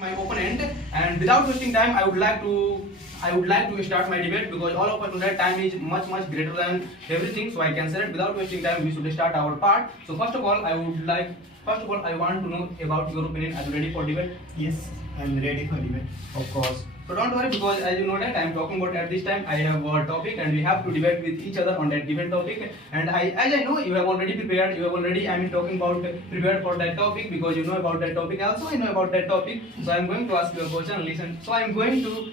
my opponent, and without wasting time I would like to start my debate, because all of us know that time is much greater than everything. So I can say that without wasting time we should start our part. So first of all I want to know about your opinion. Are you ready for debate? Yes, I'm ready for debate. Of course. So don't worry, because as you know that I am talking about at this time I have a topic and we have to debate with each other on that given topic. And as I know you have already prepared, you have already talking about prepared for that topic, because you know about that topic. Also I know about that topic. So I am going to ask you a question. Listen. So I am going to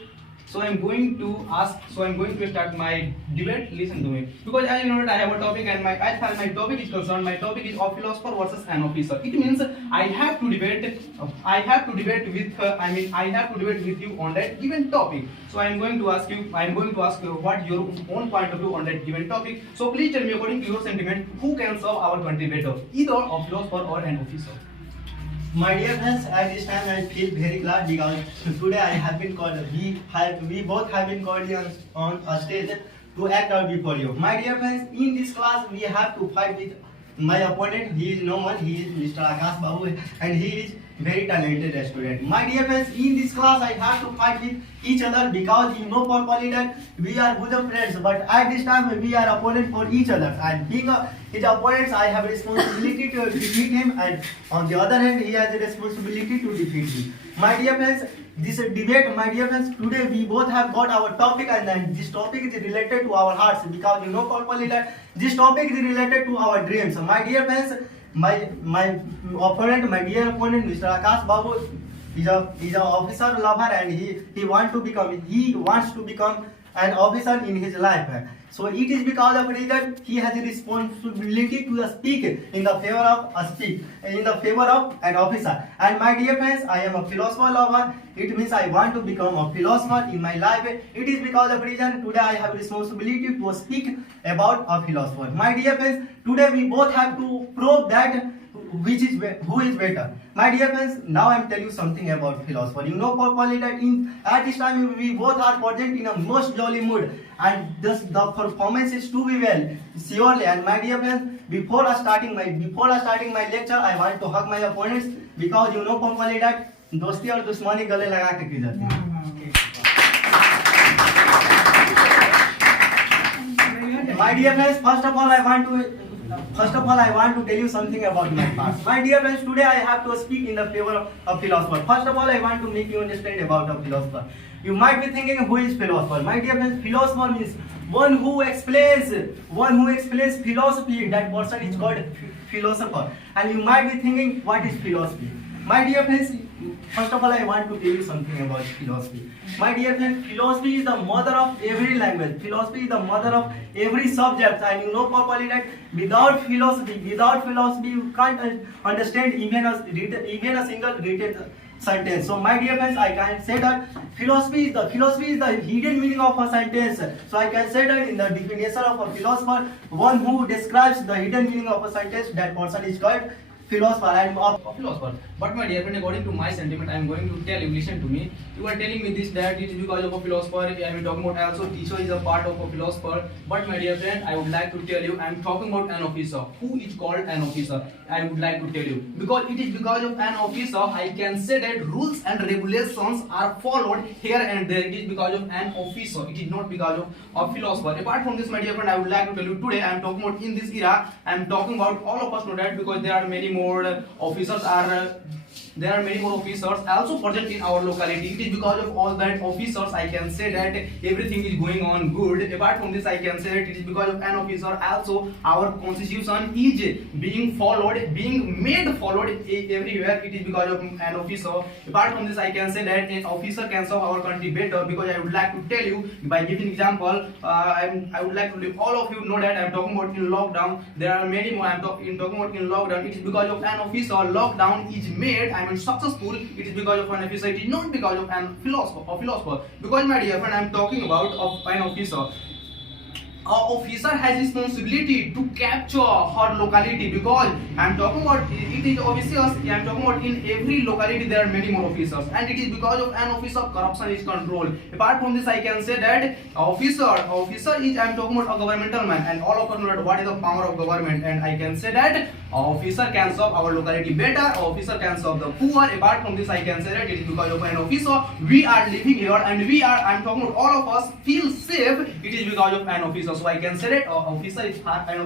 start my debate. Listen to me, because as you know that I have a topic, and as far as my topic is concerned, my topic is a philosopher versus an officer. It means I have to debate with you on that given topic. So I am going to ask you what your own point of view on that given topic. So please tell me, according to your sentiment, who can serve our country better, either a philosopher or an officer? My dear friends, at this time I feel very glad because today I have been called. We both have been called on a stage to act out before you. My dear friends, in this class we have to fight with my opponent. He is no one. He is Mr. Akash Babu, and he is very talented student. My dear friends, in this class I have to fight with each other, because you know properly that we are bosom friends, but at this time we are opponents for each other, and being his opponents I have responsibility to defeat him, and on the other hand he has a responsibility to defeat me. My dear friends, this debate, my dear friends, today we both have got our topic, and then this topic is related to our hearts, because you know properly that this topic is related to our dreams. My dear friends, my dear opponent, Mr. Akash Babu, is a officer lover, and he wants to become an officer in his life. So it is because of reason he has a responsibility to speak in the favor of an officer. And my dear friends, I am a philosopher lover. It means I want to become a philosopher in my life. It is because of reason today I have responsibility to speak about a philosopher. My dear friends, today we both have to prove that who is better. My dear friends, now I am telling you something about philosopher. You know properly that at this time we both are present in a most jolly mood, and thus the performance is to be well, surely. And my dear friends, before starting my lecture, I want to hug my opponents, because you know properly that दोस्ती और दुश्मनी गले लगा के की जाती है. My dear friends, first of all I want to tell you something about my past. My dear friends, today I have to speak in the favor of a philosopher. First of all, I want to make you understand about a philosopher. You might be thinking, who is philosopher? My dear friends, philosopher means one who explains philosophy. That person is called philosopher. And you might be thinking, what is philosophy? My dear friends, first of all, I want to tell you something about philosophy. My dear friends, philosophy is the mother of every language. Philosophy is the mother of every subject. And you know properly that without philosophy, you can't understand even a single written sentence. So my dear friends, I can say that philosophy is the hidden meaning of a sentence. So I can say that in the definition of a philosopher, one who describes the hidden meaning of a sentence, that person is called philosopher. I'm a philosopher. But my dear friend, according to my sentiment, I am going to tell you, listen to me. You are telling me this, that it is because of a philosopher. I am talking about also teacher is a part of a philosopher. But my dear friend, I would like to tell you, I am talking about an officer. Who is called an officer? I would like to tell you. Because it is because of an officer, I can say that rules and regulations are followed here and there. It is because of an officer. It is not because of a philosopher. Apart from this, my dear friend, I would like to tell you today, I am talking about in this era, I am talking about all of us know that, because there are many more officers also present in our locality. It is because of all that officers I can say that everything is going on good. Apart from this, I can say that it is because of an officer also our constitution is being made followed everywhere. It is because of an officer. Apart from this, I can say that an officer can serve our country better, because I would like to tell you by giving example. I would like to let all of you know that I am talking about in lockdown. There are many more. I am talking about in lockdown. It is because of an officer lockdown is made successful. It is because of an officer. It is not because of an philosopher. Because my dear friend, I am talking about an officer. officer has responsibility to capture her locality, because I am talking about it is obvious. I am talking about in every locality there are many more officers, and it is because of an officer corruption is controlled. Apart from this, I can say that officer is, I am talking about a governmental man, and all of us know that what is the power of government, and I can say that officer can serve our locality better. Officer can serve the poor. Apart from this, I can say that it is because of an officer we are living here, and we are, I am talking about all of us feel safe. It is because of an officer. So I can say that an officer is far better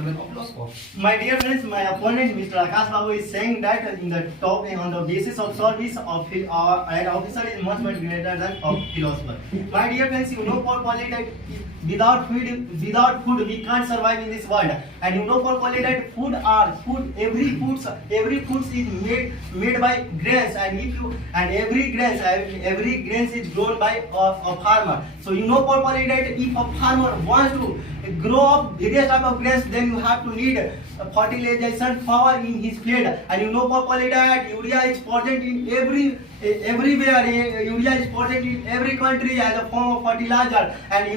than a philosopher. My dear friends, my opponent Mr. Akash Babu is saying that in the top on the basis of service of an officer is much greater than a philosopher. My dear friends, you know properly that without food we can't survive in this world, and you know properly that every food is made by grains, and every grains is grown by a farmer. So you know properly that if a farmer wants to grow up various type of grains, then you have to need fertilization power in his field, and you know properly that urea is present in everywhere. Urea is present in every country as a form of fertilizer, and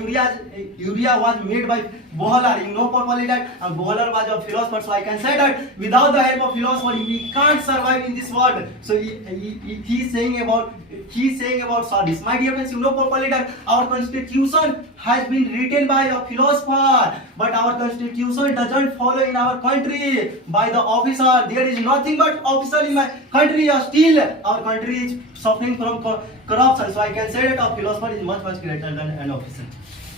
urea was made by Bohler. You know properly that Bohler was a philosopher. So I can say that without the help of philosopher we can't survive in this world. So he's saying about service. My dear friends, you know properly that our constitution has been written by a philosopher, but our constitution doesn't follow in our country by the officer. There is nothing but officer in my country. Still our country is suffering from corruption. So I can say that a philosopher is much greater than an officer.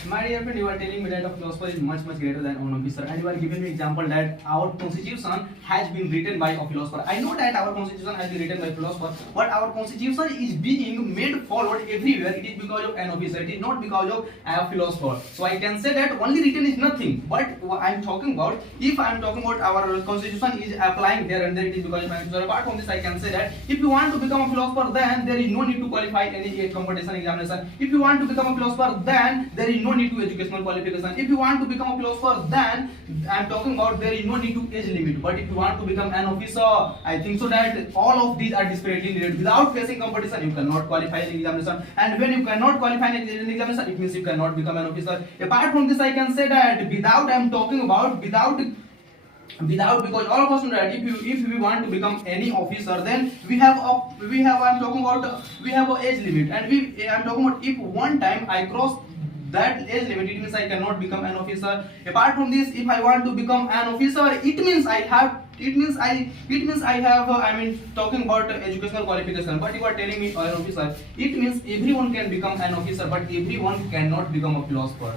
My dear friend, you are telling me that a philosopher is much greater than an officer, and you are giving me example that our constitution has been written by a philosopher. I know that our constitution has been written by a philosopher, but our constitution is being made followed everywhere. It is because of an officer. It is not because of a philosopher. So I can say that only written is nothing. But I am talking about, if I am talking about our constitution is applying there and there, it is because of an officer. Apart from this, I can say that if you want to become a philosopher, then there is no need to qualify any competition examination. If you want to become a philosopher, then there is no need to educational qualification. If you want to become a philosopher, then I am talking about there is no need to age limit. But if you want to become an officer, I think so that all of these are desperately needed. Without facing competition, you cannot qualify an examination, and when you cannot qualify an examination, it means you cannot become an officer. Apart from this, I can say that without, I am talking about without, because all of us know that if we want to become any officer, then we have I'm talking about we have a age limit, and I'm talking about if one time I cross that age limit, it means I cannot become an officer. Apart from this, if I want to become an officer, it means I have I mean talking about educational qualification. But you are telling me an officer, it means everyone can become an officer, but everyone cannot become a philosopher.